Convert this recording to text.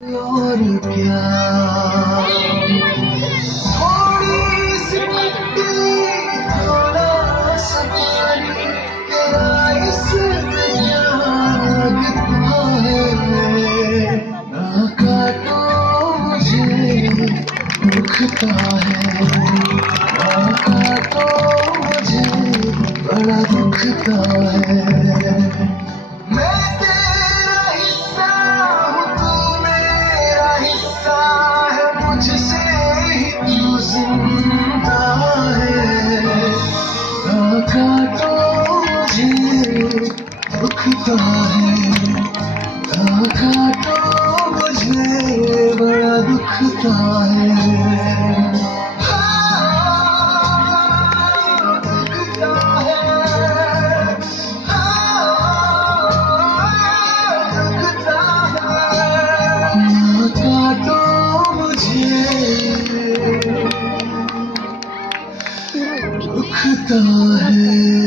और क्या थोड़ी सी मिट्टी, थोड़ा सा पानी, तेरा इस दुनिया लगता है। ना काटो मुझे दुखता है, ना काटो मुझे बड़ा दुखता है। मैं तेरा हिस्सा हूँ, तू मेरा हिस्सा है, मुझसे ही तू जिंदा है। ना काटो मुझे दुखता है, ना काटो मुझे बड़ा दुखता है। दुखता है।